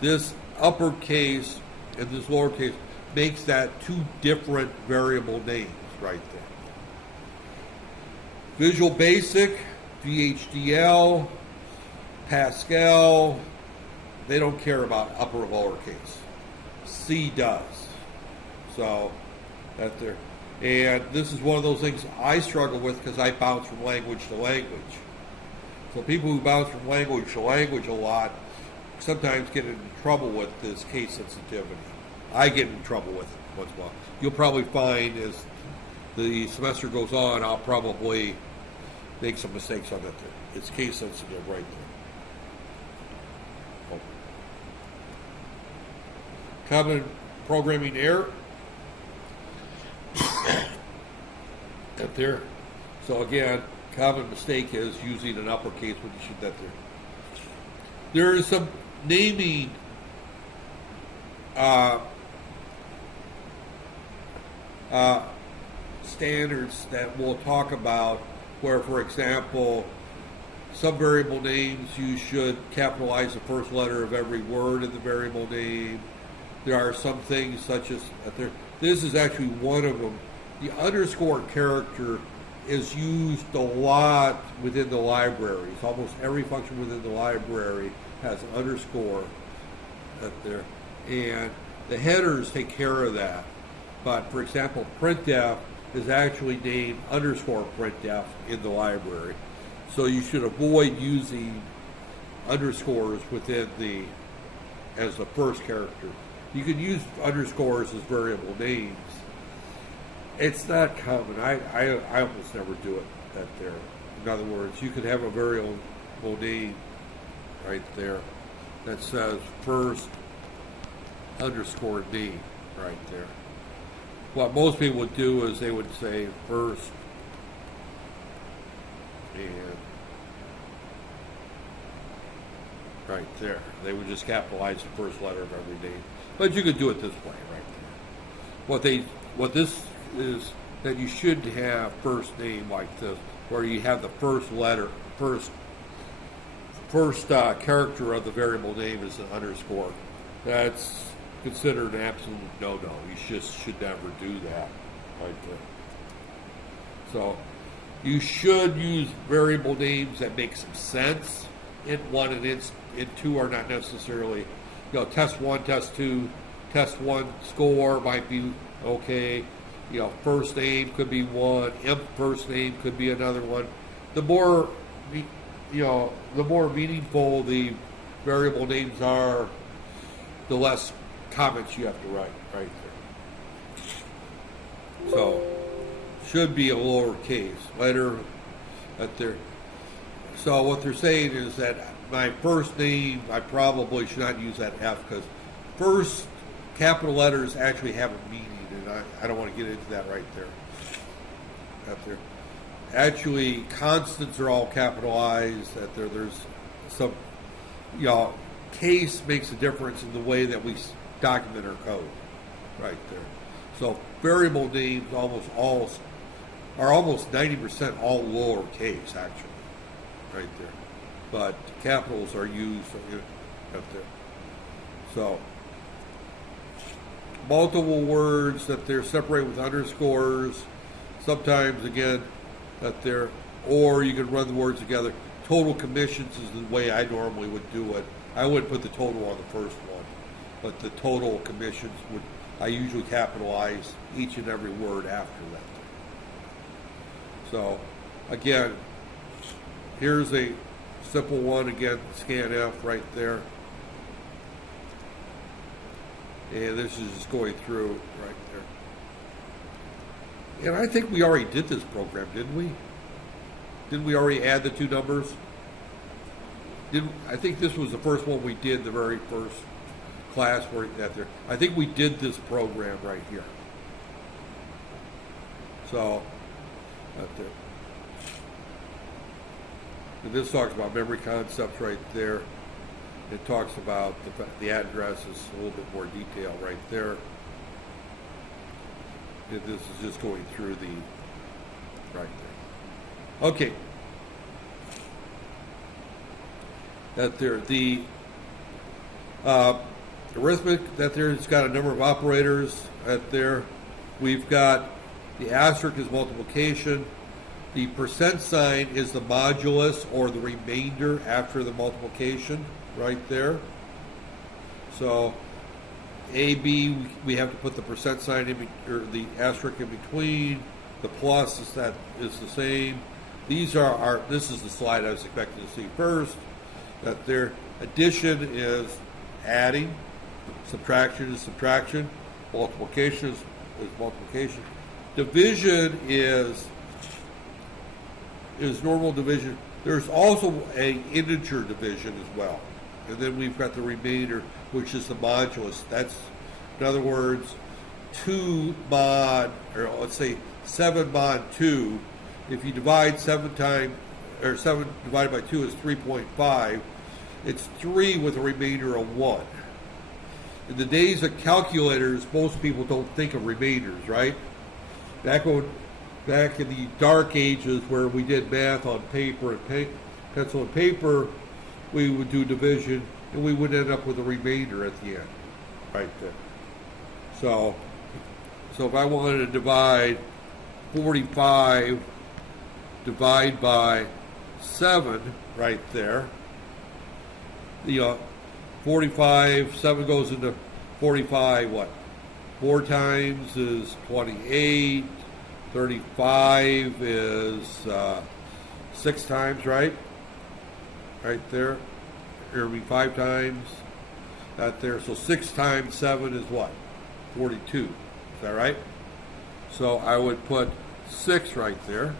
This uppercase and this lowercase makes that 2 different variable names right there. Visual Basic, VHDL, Pascal, they don't care about upper or lowercase. C does. So, that there. And this is one of those things I struggle with because I bounce from language to language. So people who bounce from language to language a lot sometimes get into trouble with this case sensitivity. I get in trouble with it once in a while. You'll probably find as the semester goes on, I'll probably make some mistakes on that there. It's case sensitive right there. Oh. Common programming error. Up there. So again, common mistake is using an uppercase when you should that there. There is some naming standards that we'll talk about where, for example, some variable names you should capitalize the first letter of every word in the variable name. There are some things such as this is actually one of them. The underscore character is used a lot within the libraries. Almost every function within the library has an underscore up there. And the headers take care of that. But for example, printf is actually named underscore printf in the library. So you should avoid using underscores within as the first character. You can use underscores as variable names. It's not common. I almost never do it that there. In other words, you could have a variable variable name right there that says first underscore name right there. What most people would do is they would say first and right there. They would just capitalize the first letter of every name. But you could do it this way right there. What this is that you should have first name like this, where you have the first letter, first character of the variable name is an underscore. That's considered an absolute no-no. You just should never do that right there. So you should use variable names that make some sense. Int 1 and int 2 are not necessarily, test 1, test 2, test 1 score might be okay. First name could be one, imp first name could be another one. The more, the more meaningful the variable names are, the less comments you have to write right there. So, should be a lowercase letter right there. So what they're saying is that my first name, I probably should not use that F because first capital letters actually have a meaning, and I don't want to get into that right there. Actually, constants are all capitalized. There's some, case makes a difference in the way that we document our code right there. So variable names are almost 90% all lowercase actually. Right there, but capitals are used up there. So multiple words that they're separated with underscores. Sometimes again that they're, or you can run the words together. Total commissions is the way I normally would do it. I wouldn't put the total on the first one, but the total commissions I usually capitalize each and every word after that. So again, here's a simple one, again, scan F right there. And this is just going through right there. And I think we already did this program, didn't we? Didn't we already add the two numbers? I think this was the first one we did, the very first class where that there. I think we did this program right here. So, up there. And this talks about memory concepts right there. It talks about the address is a little bit more detail right there. And this is just going through the right there. Okay. That there, the arithmetic that there's got a number of operators at there. We've got the asterisk is multiplication. The percent sign is the modulus or the remainder after the multiplication right there. So A, B, we have to put the percent sign in, or the asterisk in between. The plus is the same. These are this is the slide I was expecting to see first. That their addition is adding, subtraction is subtraction, multiplication is multiplication. Division is normal division. There's also an integer division as well. And then we've got the remainder, which is the modulus. That's, in other words, 2 mod, or let's say 7 mod 2. If you divide 7 divided by 2 is 3.5. It's 3 with a remainder of 1. In the days of calculators, most people don't think of remainders, right? Back in the dark ages where we did math on paper and pencil and paper, we would do division and we would end up with a remainder at the end, right there. So if I wanted to divide 45 divide by 7 right there, 45, 7 goes into 45, what? 4 times is 28, 35 is 6 times, right? Right there. Here will be 5 times. That there. So 6 times 7 is what? 42. Is that right? So I would put 6 right there.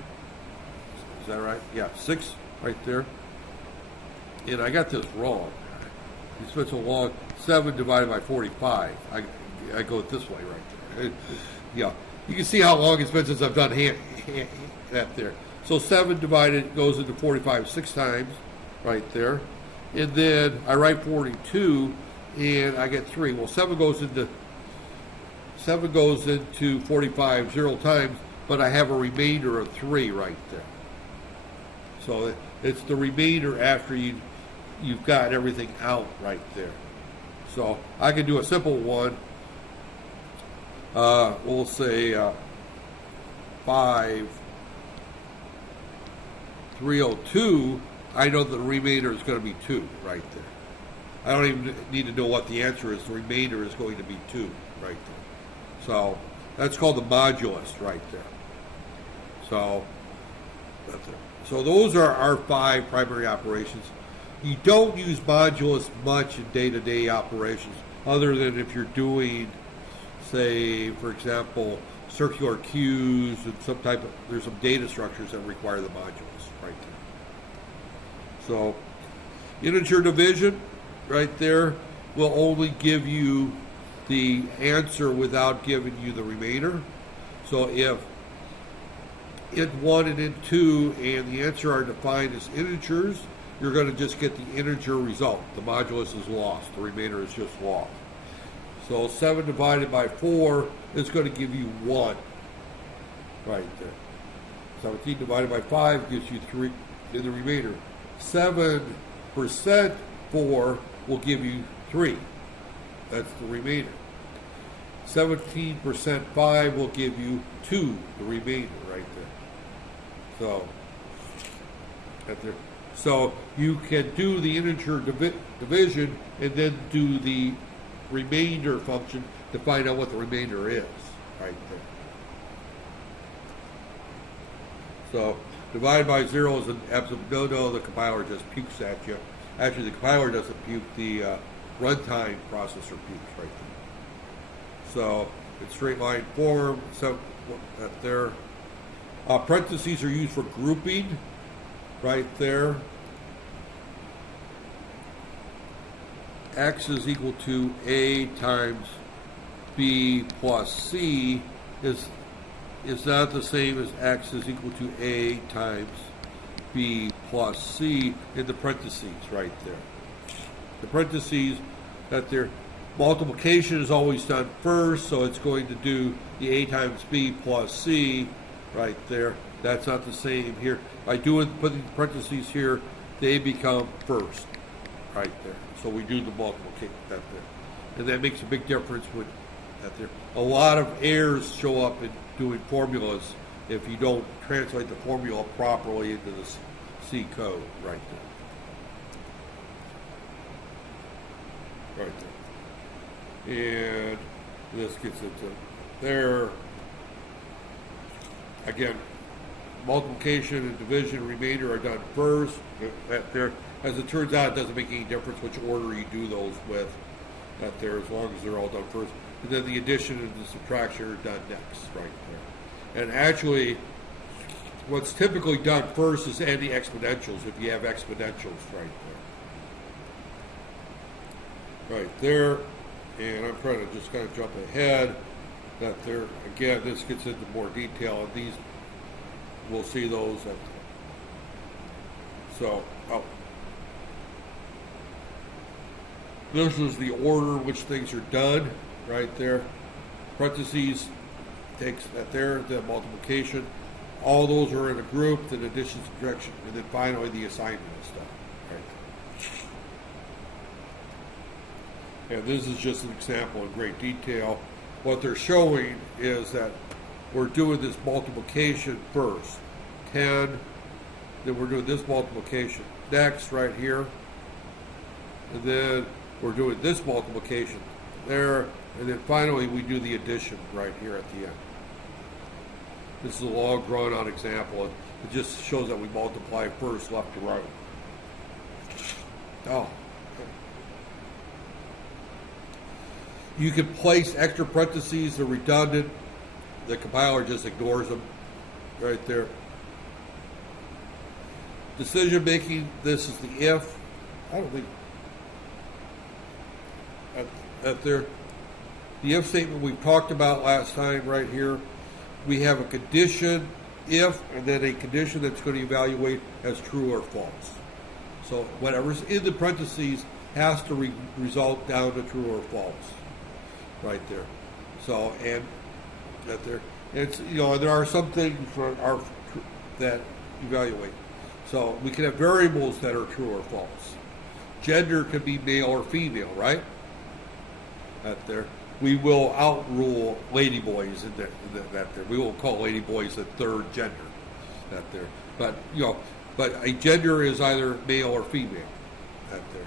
Is that right? Yeah, 6 right there. and I got this wrong. You spent so long. 7 divided by 45. I go this way right there. Yeah, you can see how long it's been since I've done that there. So 7 divided goes into 45 6 times, right there, and then I write 42, and I get 3. Well, 7 goes into 45 0 times, but I have a remainder of 3 right there. So it's the remainder after you've got everything out right there. So I can do a simple one. We'll say 5302. I know that the remainder is going to be 2 right there. I don't even need to know what the answer is. The remainder is going to be 2 right there. So that's called the modulus right there. So that's it. So those are our 5 primary operations. You don't use modulus much in day-to-day operations, other than if you're doing, say, for example, circular queues and there's some data structures that require the modulus right there. So integer division right there will only give you the answer without giving you the remainder. So if int1 and int2 and the answer are defined as integers, you're going to just get the integer result. The modulus is lost. The remainder is just lost. So 7 divided by 4 is going to give you 1 right there. 17 divided by 5 gives you 3 in the remainder. 7% 4 will give you 3. That's the remainder. 17% 5 will give you 2, the remainder right there. So, right there. So you can do the integer division and then do the remainder function to find out what the remainder is right there. So divide by 0 is an absolute no-no. The compiler just pukes at you. Actually, the compiler doesn't puke. The runtime processor pukes right there. So in straight line form, so that there. Parentheses are used for grouping right there. X is equal to A times B plus C is not the same as X is equal to A times B plus C in the parentheses right there. The parentheses that their multiplication is always done first, so it's going to do the A times B plus C right there. That's not the same here. By putting the parentheses here, they become first right there. So we do the multiplication that there. And that makes a big difference with that there. A lot of errors show up in doing formulas if you don't translate the formula properly into the C code right there. Right there. And this gets into there. Again, multiplication and division, remainder are done first. That there, as it turns out, it doesn't make any difference which order you do those with. That there, as long as they're all done first. And then the addition and the subtraction are done next, right there. And actually, what's typically done first is add the exponentials if you have exponentials right there. Right there. And I'm trying to just kind of jump ahead. That there, again, this gets into more detail, and these, we'll see those. So, this is the order in which things are done, right there. Parentheses takes that there, the multiplication. All those are in a group, then addition, subtraction, and then finally the assignment and stuff, right? And this is just an example in great detail. What they're showing is that we're doing this multiplication first, 10, then we're doing this multiplication next right here, and then we're doing this multiplication there, and then finally we do the addition right here at the end. This is a long drawn out example, and it just shows that we multiply first left to right. Oh. You can place extra parentheses, they're redundant. The compiler just ignores them right there. Decision making, this is the if. I don't think that there. The if statement we talked about last time right here, we have a condition if, and then a condition that's going to evaluate as true or false. So whatever's in the parentheses has to result down to true or false, right there. So, and that there, it's, there are some things that evaluate. So we can have variables that are true or false. Gender could be male or female, right? That there. We will outrule ladyboys in that there. We will call ladyboys the third gender. That there. But but a gender is either male or female. That there.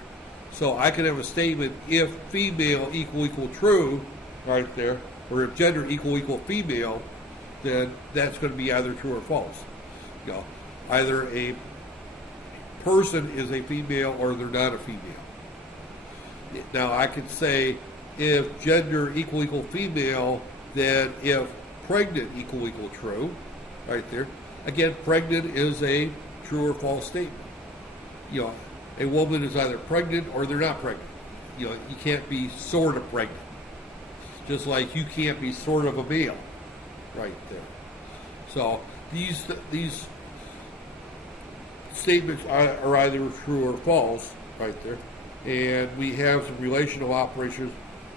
So I can have a statement if female equal true, right there, or if gender equal female, then that's going to be either true or false. Either a person is a female or they're not a female. Now I could say if gender equal female, then if pregnant equal true, right there. Again, pregnant is a true or false statement. A woman is either pregnant or they're not pregnant. You can't be sort of pregnant. Just like you can't be sort of a male, right there. So these statements are either true or false, right there. And we have some relational operations,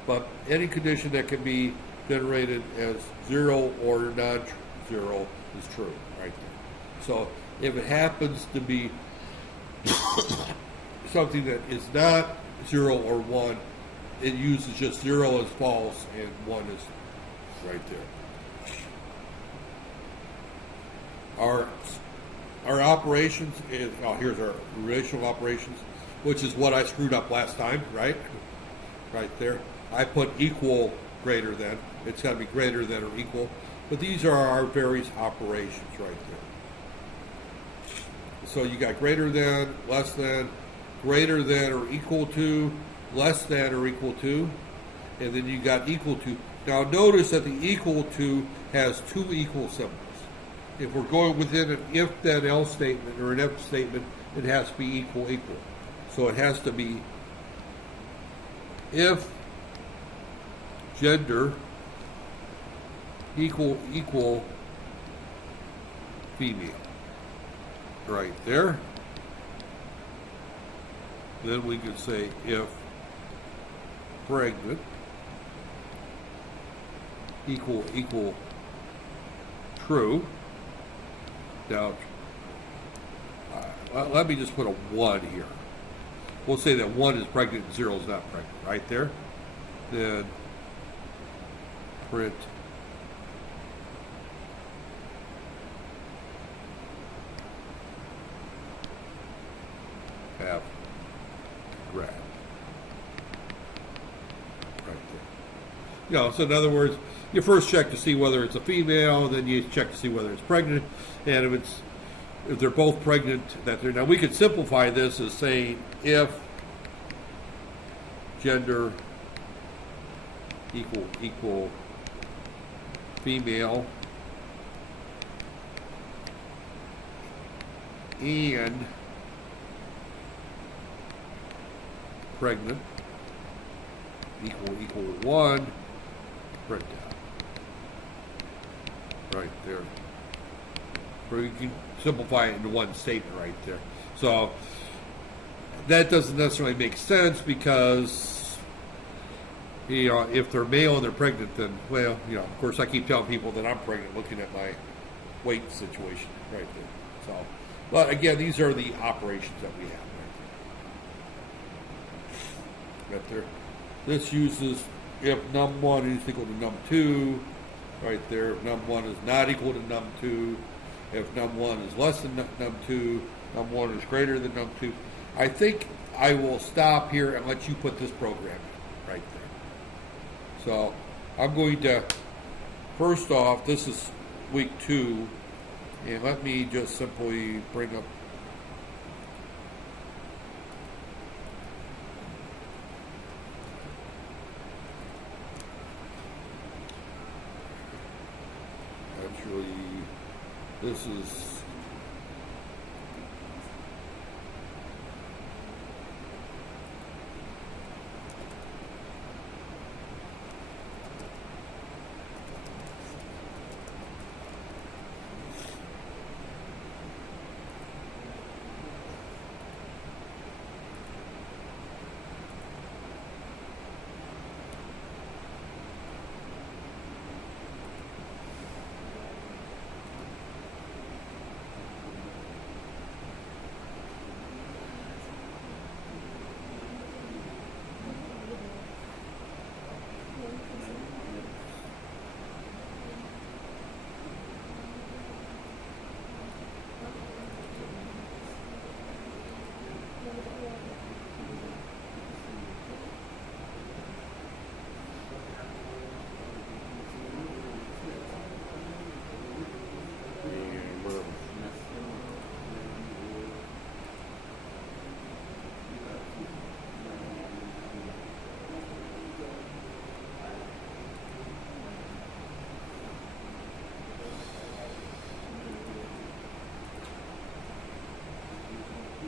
but any condition that can be generated as 0 or non-zero is true, right there. So if it happens to be something that is not 0 or 1, it uses just 0 as false and 1 is right there. Our operations is, here's our relational operations, which is what I screwed up last time, right? Right there. I put equal greater than. It's got to be greater than or equal. But these are our various operations right there. So you got greater than, less than, greater than or equal to, less than or equal to, and then you got equal to. Now notice that the equal to has two equal symbols. If we're going within an if-then-else statement or an if statement, it has to be equal. So it has to be if gender equal female. Right there. Then we could say if pregnant equal true. Now, let me just put a 1 here. We'll say that 1 is pregnant and 0 is not pregnant, right there. Then print have grad. Right there. So in other words, you first check to see whether it's a female, then you check to see whether it's pregnant, and if they're both pregnant, now we could simplify this as saying if gender equal female and pregnant equal 1, print out. Right there. Or you can simplify it into one statement right there. So that doesn't necessarily make sense because if they're male and they're pregnant, then of course I keep telling people that I'm pregnant looking at my weight situation right there. So, but again, these are the operations that we have right there. This uses if num1 is equal to num2, right there. If num1 is not equal to num2, if num1 is less than num2, num1 is greater than num2. I think I will stop here and let you put this program in right there. So I'm going to, first off, this is week 2, and let me just simply bring up this is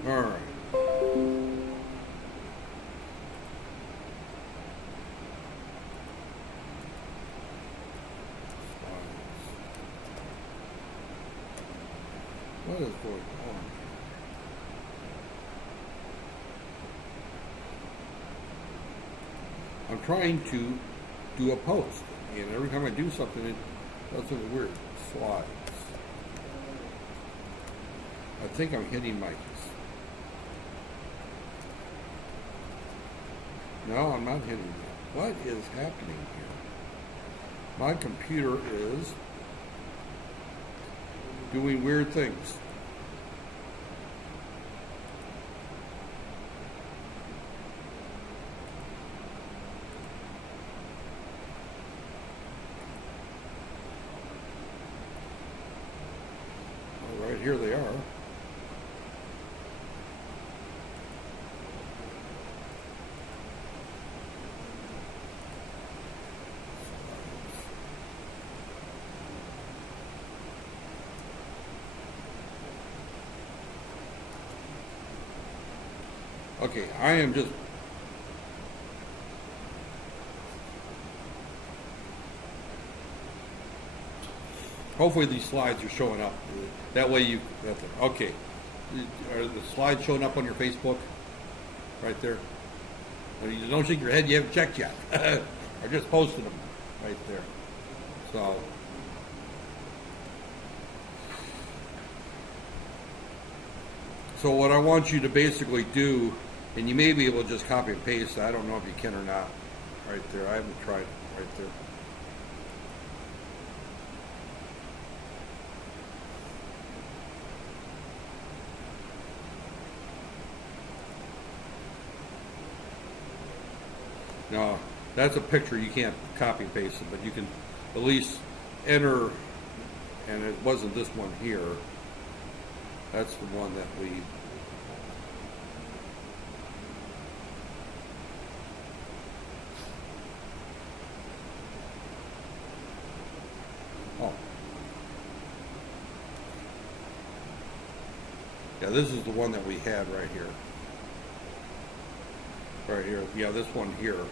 All right. What is going on? I'm trying to do a post, and every time I do something, it does something weird. Slides. I think I'm hitting my... No, I'm not hitting it. What is happening here? My computer is doing weird things. All right, here they are. Okay, I am just... Hopefully these slides are showing up. That way you... Okay. Are the slides showing up on your Facebook? Right there? You don't shake your head, you haven't checked yet. I just posted them right there. So what I want you to basically do, and you may be able to just copy and paste, I don't know if you can or not, right there. I haven't tried it right there. No, that's a picture. You can't copy and paste it, but you can at least enter, and it wasn't this one here. That's the one that we... Oh. Yeah, this is the one that we had right here. Right here. Yeah, this one here.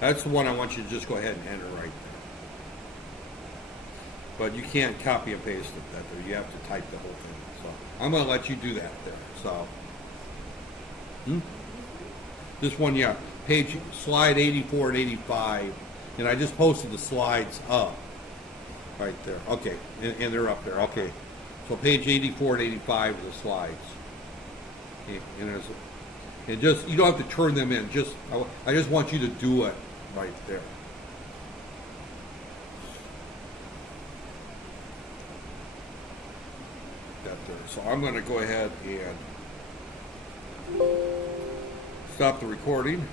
That's the one I want you to just go ahead and enter right there. But you can't copy and paste it that there. You have to type the whole thing. So I'm going to let you do that there. So this one, yeah, page slide 84 and 85, and I just posted the slides up right there. Okay, and they're up there. Okay, so page 84 and 85 are the slides. Okay. And just, you don't have to turn them in. I just want you to do it right there. That there. So I'm going to go ahead and stop the recording.